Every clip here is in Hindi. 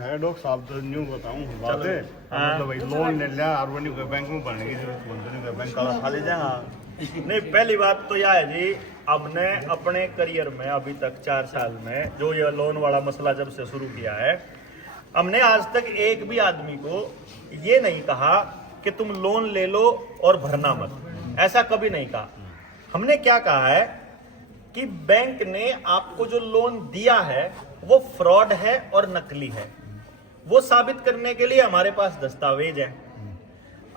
है डॉक्टर साहब तो न्यू बताऊं बातें मतलब भाई लोन ले लिया और वो नहीं बैंक में भरने की जरूरत नहीं है बैंक का खा ले जाएगा। नहीं, पहली बात तो यह है जी, हमने अपने करियर में अभी तक 4 साल में जो ये लोन वाला मसला जब से शुरू किया है, हमने आज तक एक भी आदमी को ये नहीं कहा कि तुम लोन ले लो और भरना मत। ऐसा कभी नहीं कहा। हमने क्या कहा है कि बैंक ने आपको जो लोन दिया है वो फ्रॉड है और नकली है। वो साबित करने के लिए हमारे पास दस्तावेज है।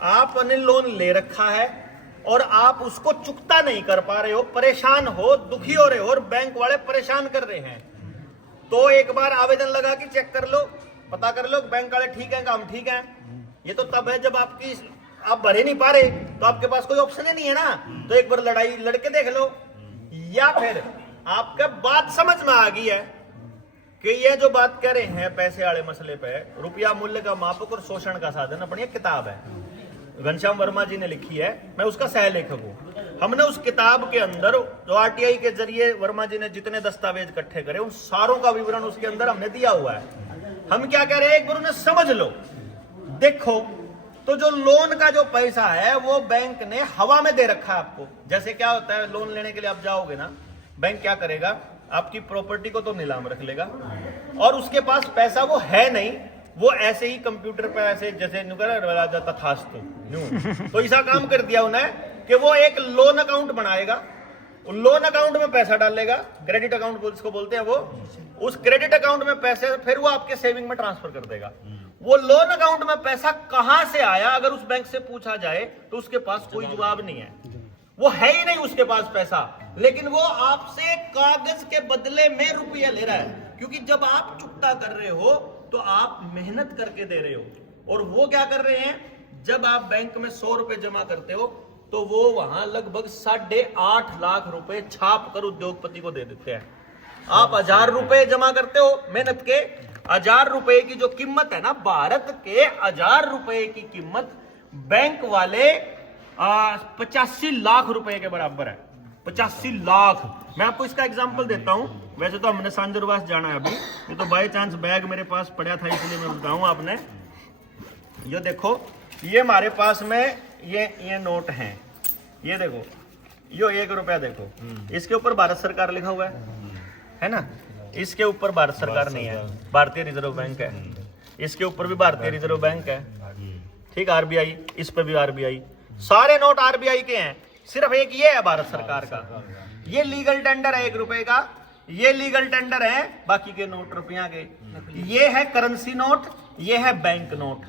आपने लोन ले रखा है और आप उसको चुकता नहीं कर पा रहे हो, परेशान हो, दुखी हो रहे हो और बैंक वाले परेशान कर रहे हैं, तो एक बार आवेदन लगा के चेक कर लो, पता कर लो बैंक वाले ठीक है, काम ठीक है। ये तो तब है जब आप भरे नहीं पा रहे, तो आपके पास कोई ऑप्शन ही नहीं है ना, तो एक बार लड़ाई लड़के देख लो। या फिर आपका बात समझ में आ गई है कि ये जो बात कह रहे हैं पैसे वाले मसले पे, रुपया मूल्य का मापक और शोषण का साधन, अपनी एक किताब है, घनश्याम वर्मा जी ने लिखी है, मैं उसका सह लेखक हूं। हमने उस किताब के अंदर जो आरटीआई के जरिए वर्मा जी ने जितने दस्तावेज इकट्ठे करे, उन सारों का विवरण उसके अंदर हमने दिया हुआ है। हम क्या कह रहे हैं, एक बार उन्हें समझ लो, देखो। तो जो लोन का जो पैसा है वो बैंक ने हवा में दे रखा है आपको। जैसे क्या होता है, लोन लेने के लिए आप जाओगे ना, बैंक क्या करेगा, आपकी प्रॉपर्टी को तो नीलाम रख लेगा और उसके पास पैसा वो है नहीं, वो ऐसे ही कंप्यूटर पे ऐसे जैसे तथास्तु तो ऐसा काम कर दिया उन्हें कि वो एक लोन अकाउंट बनाएगा, लोन अकाउंट में पैसा डालेगा, क्रेडिट अकाउंट जिसको बोलते हैं, वो उस क्रेडिट अकाउंट में पैसे फिर वो आपके सेविंग में ट्रांसफर कर देगा। वो लोन अकाउंट में पैसा कहां से आया अगर उस बैंक से पूछा जाए तो उसके पास कोई जवाब नहीं है, वो है ही नहीं उसके पास पैसा, लेकिन वो आपसे कागज के बदले में रुपया ले रहा है। क्योंकि जब आप चुकता कर रहे हो तो आप मेहनत करके दे रहे हो, और वो क्या कर रहे हैं, जब आप बैंक में 100 रुपए जमा करते हो तो वो वहां लगभग 8.5 लाख रुपए छाप कर उद्योगपति को दे देते हैं। आप 1000 रुपए जमा करते हो मेहनत के, 1000 रुपए की जो कीमत है ना, भारत के 1000 रुपए की कीमत बैंक वाले 85 लाख रुपए के बराबर है। 85 लाख। मैं आपको इसका एग्जांपल देता हूं। वैसे तो हमने सांजरवास जाना है अभी, ये तो बाय चांस बैग मेरे पास पड़ा था इसलिए मैं बताऊं आपने। ये देखो, ये हमारे पास में ये नोट हैं, ये देखो, यो 1 रुपया देखो, इसके ऊपर भारत सरकार लिखा हुआ है ना, इसके ऊपर भारत सरकार नहीं है, भारतीय रिजर्व बैंक है। इसके ऊपर भी भारतीय रिजर्व बैंक है, ठीक, आरबीआई, इस पे भी आरबीआई, सारे नोट आरबीआई के हैं, सिर्फ एक ये है भारत सरकार का। ये लीगल टेंडर है 1 रुपए का, ये लीगल टेंडर है, बाकी के नोट रुपया के। ये है करेंसी नोट, ये है बैंक नोट,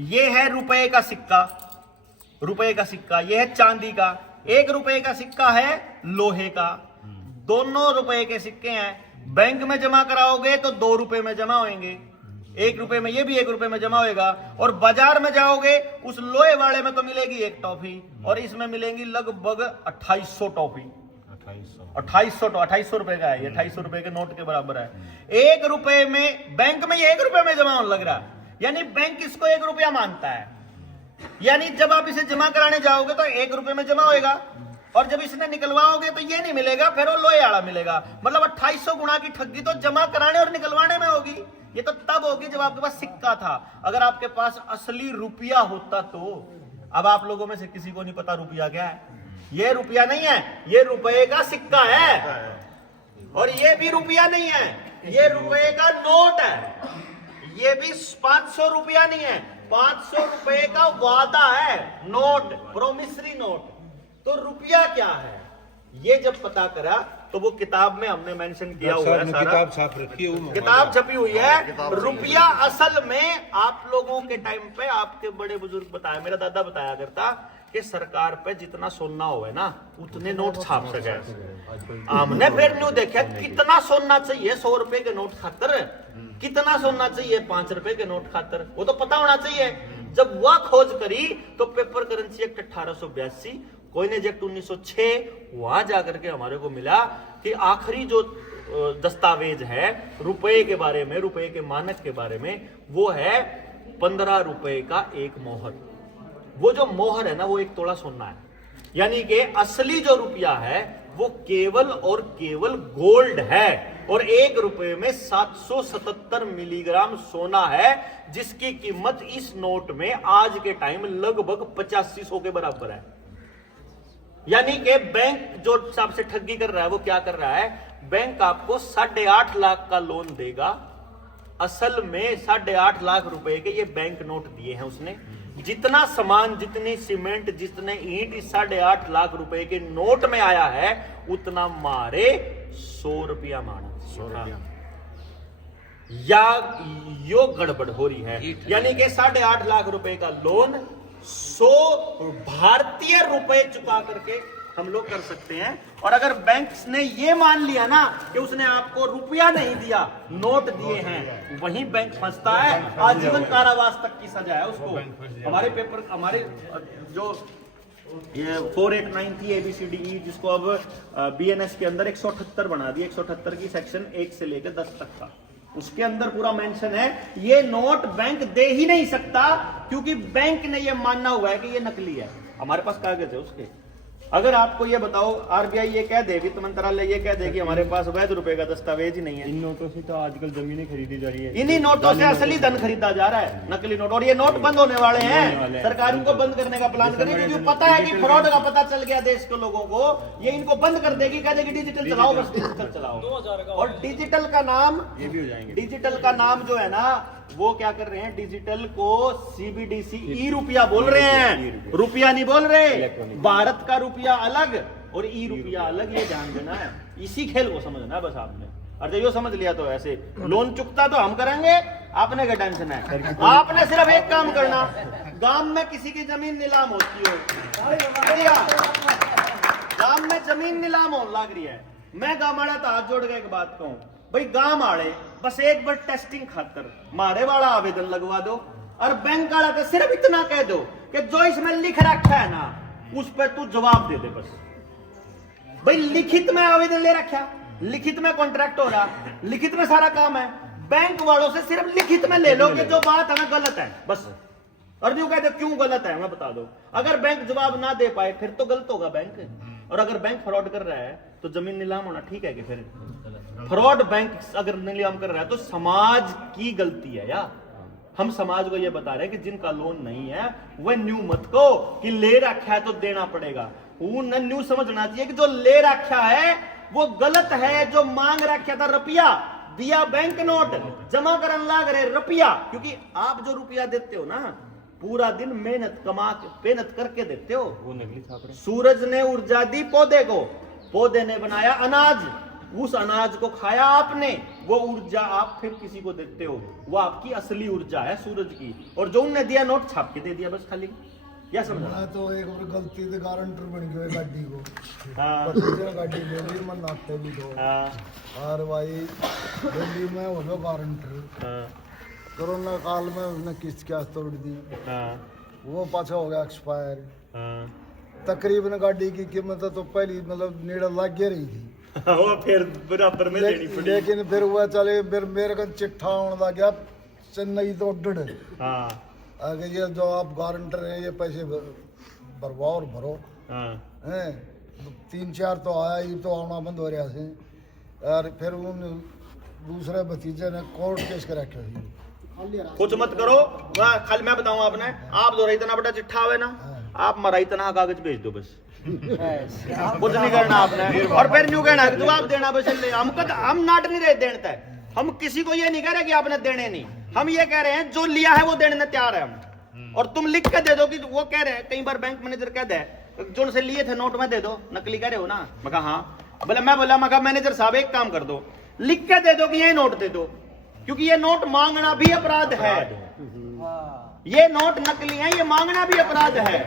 ये है रुपए का सिक्का, रुपए का सिक्का, ये है चांदी का, 1 रुपए का सिक्का है लोहे का, दोनों रुपए के सिक्के हैं। बैंक में जमा कराओगे तो 2 रुपए में जमा होंगे, 1 रुपए में, ये भी 1 रुपए में जमा होगा। और बाजार में जाओगे उस लोहे वाले में तो मिलेगी 1 टॉफी और इसमें मिलेंगी लगभग 2800 टॉफी। 2800 रुपए का है ये, 2800 रुपए के नोट के बराबर है। 1 रुपए में बैंक में ये 1 रुपए में जमा होने लग रहा है, यानी बैंक इसको 1 रुपया मानता है। यानी जब आप इसे जमा कराने जाओगे तो 1 रुपए में जमा होएगा और जब इसने निकलवाओगे तो ये नहीं मिलेगा, फिर वो लोहे वाला मिलेगा। मतलब 2800 गुना की ठगी तो जमा कराने और निकलवाने में होगी। ये तो तब होगी जब आपके पास सिक्का था। अगर आपके पास असली रुपया होता तो, अब आप लोगों में से किसी को नहीं पता रुपया क्या है। ये रुपया नहीं है, ये रुपए का सिक्का है, और ये भी रुपया नहीं है, ये रुपए का नोट है। ये भी 500 रुपया नहीं है, 500 रुपए का वादा है, नोट, प्रोमिसरी नोट। तो रुपया क्या है ये जब पता करा तो वो किताब में हमने मेंशन किया हुआ है, सारा किताब छाप रखी है, किताब छपी हुई है। रुपया असल में आप लोगों के टाइम पे आपके बड़े बुजुर्ग बताया, मेरा दादा बताया करता कि सरकार पे जितना सोना हो है ना उतने नोट छाप सके। हमने फिर न्यू देखा कितना सोना चाहिए 100 रुपए के नोट खातर, कितना सोना चाहिए 5 रुपए के नोट खातर, वो तो पता होना चाहिए। जब वह खोज करी तो paper currency act 1882, coinage act 1906, वहां जाकर के हमारे को मिला कि आखिरी जो दस्तावेज है रुपए के बारे में, रुपए के मानक के बारे में, वो है 15 रुपए का एक मोहर। वो जो मोहर है ना वो 1 तोला सोना है, यानी कि असली जो रुपया है वो केवल और केवल गोल्ड है, और 1 रुपए में 777 मिलीग्राम सोना है, जिसकी कीमत इस नोट में आज के टाइम लगभग 8500 के बराबर है। यानी कि बैंक जो आपसे ठगी कर रहा है वो क्या कर रहा है, बैंक आपको 8.5 लाख का लोन देगा, असल में 8.5 लाख रुपए के ये बैंक नोट दिए हैं उसने। जितना सामान, जितनी सीमेंट, जितने ईंट इस 8.5 लाख रुपए के नोट में आया है, उतना मारे 100 रुपया मारा, 100 रुपया या यो गड़बड़ हो रही है। यानी कि 8.5 लाख रुपए का लोन 100 भारतीय रुपए चुका करके हम लोग कर सकते हैं। और अगर बैंक ने ये मान लिया ना कि उसने आपको रुपया नहीं दिया, नोट दिए हैं, वहीं बैंक फंसता है, आजीवन कारावास तक की सजा है उसको। हमारे पेपर, हमारे जो ये 489 थी ABCDE, जिसको अब BNS के अंदर 178 बना दी, 178 की सेक्शन 1 से लेकर 10 तक का, उसके अंदर पूरा मेंशन है ये नोट बैंक दे ही नहीं सकता, क्योंकि बैंक ने ये मानना हुआ है कि ये नकली है। हमारे पास कागज है उसके। अगर आपको ये बताओ, RBI ये कह दे, वित्त मंत्रालय ये कह दे कि हमारे पास वैध रुपए का दस्तावेज ही नहीं है, इन नोटों से तो आजकल जमीनें खरीदी जा रही है, इन्हीं नोटों से असली धन खरीदा जा रहा है, नकली नोट। और ये नोट बंद होने वाले हैं, सरकार इनको बंद करने का प्लान करेगी, क्योंकि पता है कि फ्रॉड का पता चल गया देश के लोगों को, ये इनको बंद कर देगी, कह देगी डिजिटल चलाओ, बस डिजिटल चलाओ। और डिजिटल का नाम, ये भी हो जाएंगे। डिजिटल का नाम जो है ना, वो क्या कर रहे हैं, डिजिटल को CBDC ई रुपया बोल रहे हैं, रुपया नहीं बोल रहे। भारत का रुपया अलग और ई रुपया अलग, ये ध्यान देना है, इसी खेल को समझना है बस आपने। और जब ये समझ लिया तो ऐसे लोन चुकता तो हम करेंगे, आपने क्या टेंशन है। आपने सिर्फ एक काम करना, गांव में किसी की जमीन नीलाम होती हो, गांव में जमीन नीलाम होने लग रही है, मैं गांव वाला तो हाथ जोड़ के एक बात कहूं, भाई गांव वाले बस एक बार टेस्टिंग खातर मारे वाला आवेदन लगवा दो, और बैंक वाला तो सिर्फ इतना कह दो कि जो इसमें लिख रखा है ना, उस पर तू जवाब दे दे बस। भाई लिखित में आवेदन ले रखा, लिखित में कॉन्ट्रैक्ट हो रहा, लिखित में सारा काम है, बैंक वालों से सिर्फ लिखित में ले लो कि जो बात है ना गलत है बस। और न्यू कहते क्यों गलत है मैं बता दो। अगर बैंक जवाब ना दे पाए फिर तो गलत होगा बैंक, और अगर बैंक फ्रॉड कर रहा है तो जमीन नीलाम होना ठीक है कि फिर फ्रॉड बैंक अगर नीलाम कर रहा है तो समाज की गलती है यार। हम समाज को ये बता रहे हैं कि जिनका लोन नहीं है वह न्यू मत को कि ले रखा है तो देना पड़ेगा, वो न्यू समझना चाहिए कि जो ले रखा है वो गलत है, जो मांग रखा था रुपया दिया बैंक नोट, जमा करने लग रहे रुपया, क्योंकि आप जो रुपया देते हो ना पूरा दिन मेहनत कमा के मेहनत करके देते हो, वो नकली छाप रहे। सूरज ने ऊर्जा दी पौधे को, पौधे ने बनाया अनाज, उस अनाज को खाया आपने, वो ऊर्जा आप फिर किसी को देते हो, वो आपकी असली ऊर्जा है सूरज की। और जो उनने दिया नोट छाप के दे दिया बस खाली, क्या समझा। मैं तो एक बार गलती से गारंटर बन गया गाड़ी को, हाँ। गाड़ी ले ली मैं नाते भी दो, हाँ, और भाई दिल्ली में हो गया गारंटर, हाँ, कोरोना काल में उसने किस्त क्या तोड़ दी, हाँ, वो पाछा हो गया एक्सपायर। हाँ। तकरीबन गाड़ी की कीमत तो पहली मतलब नेड़ा लग गया रही थी, वो फिर बराबर में देनी पड़ी। लेकिन फिर हुआ चले, फिर मेरे को चिट्ठा आने लग गया चेन्नई तो डर हाँ, आगे ये जो आप गारंटर हैं ये पैसे भरवाओ और भरो हाँ, हैं। 3-4 तो आया ही तो आना बंद हो रहा से, और फिर उन दूसरे भतीजे ने कोर्ट केस कर रखा थी। कुछ मत करो, खाली मैं बताऊं आपने, आप जो इतना बड़ा चिट्ठा हुआ ना, आप मरा इतना कागज भेज दो बस, कुछ नहीं करना आपने। और फिर न्यू कहना जवाब देना बस, हम नाट नहीं रहे देने तक, हम किसी को ये नहीं कह रहे कि आपने देने नहीं, हम ये कह रहे हैं जो लिया है वो देने में तैयार है हम। और तुम लिख के दे दो कि वो कह रहे हैं, कई बार बैंक मैनेजर कह दे जो उनसे लिए थे नोट में दे दो, नकली कह रहे हो ना, मैं कहा हाँ, बोला मैं कहा मैनेजर साहब एक काम कर दो, लिख के दे दो कि यही नोट दे दो, क्योंकि ये नोट मांगना भी अपराध है, ये नोट नकली है, ये मांगना भी अपराध है,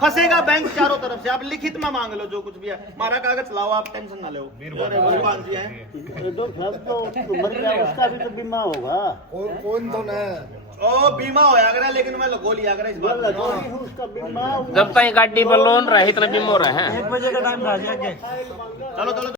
फंसेगा बैंक चारों तरफ से। आप लिखित में मांग लो जो कुछ भी है, हमारा कागज लाओ, आप टेंशन ना लो। भगवान जी हैं उसका भी तो बीमा होगा, कौन तो न ओ बीमा होया करे, लेकिन मैं लगो लिया करे इस बात में। उसका बीमा जब तक गाड़ी पर लोन रहे इतना बीमा हो रहा है। 1 बजे का टाइम था। चलो चलो।